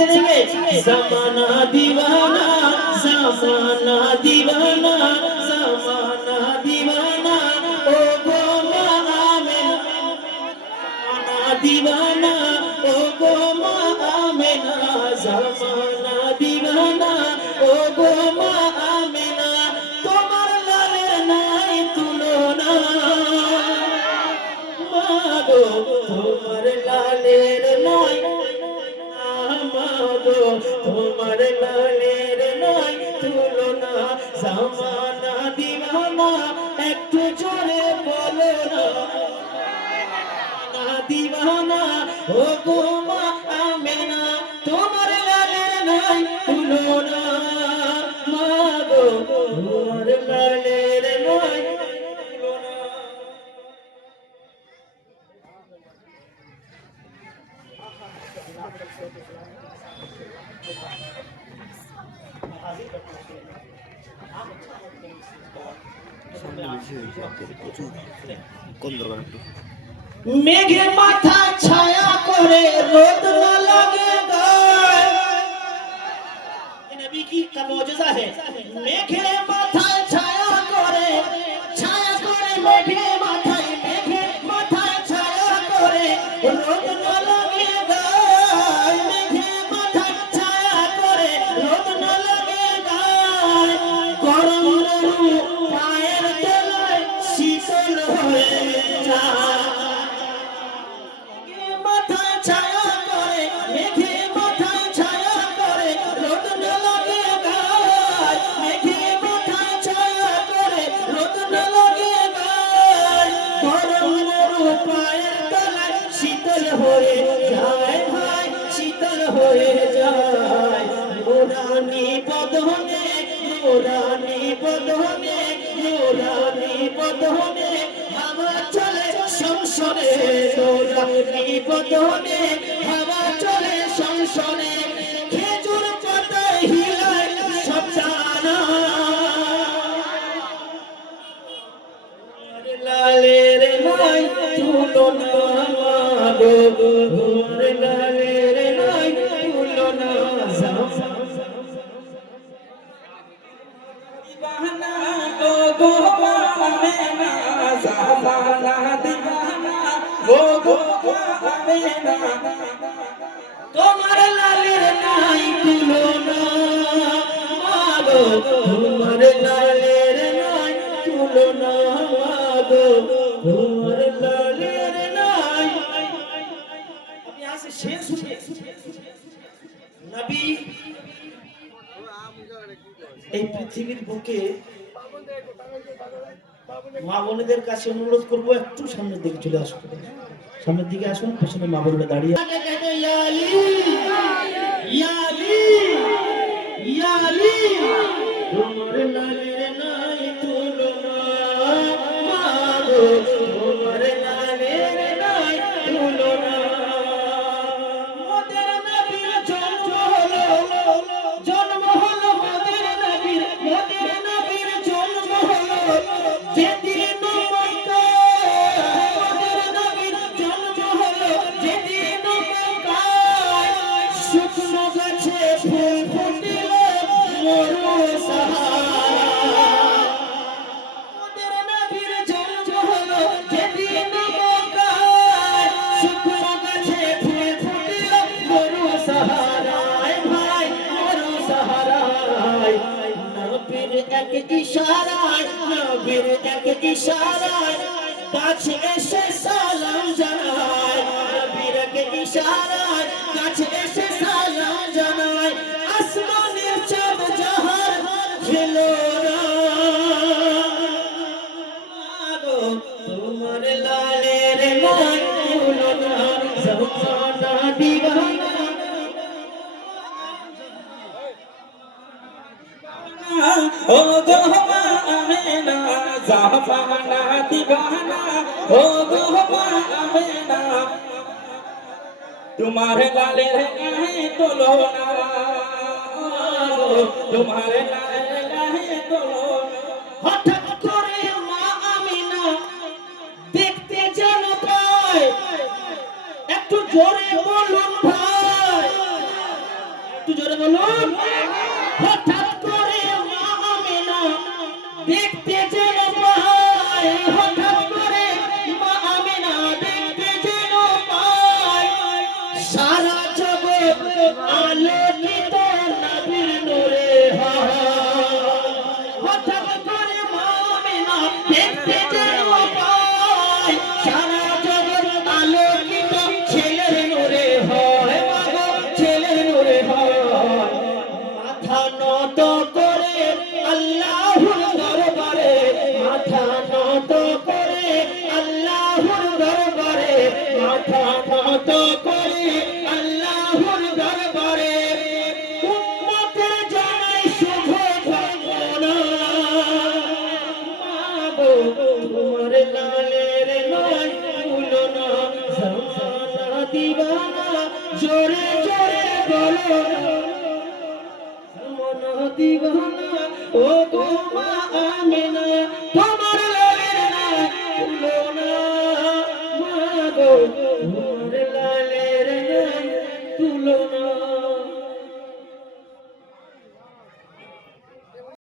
साथ देंगे ज़माना दीवाना ज़माना दीवाना ज़माना दीवाना ओ गो आमेना दीवाना ओ गो आमेना ज़माना दीवाना ओ गो आमेना তোমার লালের নাই তুলনা মাগো তোমার লালের নাই মাগো তোমার লালের নাই তুলনা জামানা দিওয়ানা একটু জোরে বলো না দিওয়ানা ও গো মা আমেনা তোমার লালের নাই তুলনা মাগো তোমার লালের নাই মেঘে মাথা ছায়া করে রোদ না লাগে গায় নবী की का मौजूदा है मेघे माथा छाया करे मेघे माथा छाया करे रोद ना লাগে গায় মেঘে মাথা ছায়া করে রোদ না লাগে গায় গরম পায়ের তলায় শীতল হয়ে যায় হাওয়া চলে সংসরে নোরানি বদনে হাওয়া চলে সংসরে খেজুর পাতায় হিলায় সব জানা লালের নাই তুলনা মাগো তোমার লালের নাই তুলনা দিবানা ও গো আমেনা জামানা দিবানা ও গো আমেনা তোমার লালের নাই তুলনা মাগো তোমার লালের নাই তুলনা মাগো তোমার লালের নাই अब यहाँ से शेर सुनिए नबी এই পৃথিবীর বুকে মা বোনদের কাছে অনুরোধ করব একটু সামনের দিকে চলে আসুন সামনের দিকে আসুন পেছনে মা বোনরা দাঁড়িয়ে ইয়া আলী ইয়া আলী ইয়া আলী তোমার লালের নাই তুলনা মাগো তোমার লালের নাই তুলনা মোদের নবীর জন্ম হলো মোদের নবীর জন্ম হলো যেদিন মোদের নবীর জন্ম হলো যেদিন শুকনো গাছে ফুল ফুটিল মরু সাহারা মোদের নবীর জন্ম হলো যেদিন শুকনো গাছে ফুল ফুটিল মরু সাহারায় ভাই মরু সাহারায় নবীর এক ইশারায় কাছে এসে সালাম জানায় নবীর এক ইশারায় কাছে এসে সালাম জানায় আসমানের চাঁদ জাহার খেলো না মাগো তোমার লালের নাই তুলনা জামানা দিওয়ানা ও গো আমেনা জামানা দিওয়ানা ও গো আমেনা तुम्हारे लाले नहीं तुलना तुम्हारे लाले नहीं तुलना हठाৎ করে মা আমিনা দেখতে যেন পায় একটু জোরে বলুন ভাই একটু জোরে বলুন। হঠাৎ করে মা আমেনা দেখতে যেন পায়, হঠাৎ করে মা আমেনা দেখতে যেন পায় সারা জগৎ আলোকিত নবীর নূরে হয়। হঠাৎ করে মা আমেনা দেখতে যেন পায় সারা জগৎ আলোকিত ছেলের নূরে হয়, ছেলের নূরে হয়। মাথা নত করে আল্লাহর দরবারে, মাথা নত করে আল্লাহর দরবারে, মাথা নত করে আল্লাহর দরবারে উম্মতের জানাই শুভ কামনা। মাগো তোমার লালের নয় ভুলো না, জামানা দিবানা জোরে জোরে বলো না, জামানা দিবানা ও গো মা আমেনা। তোমার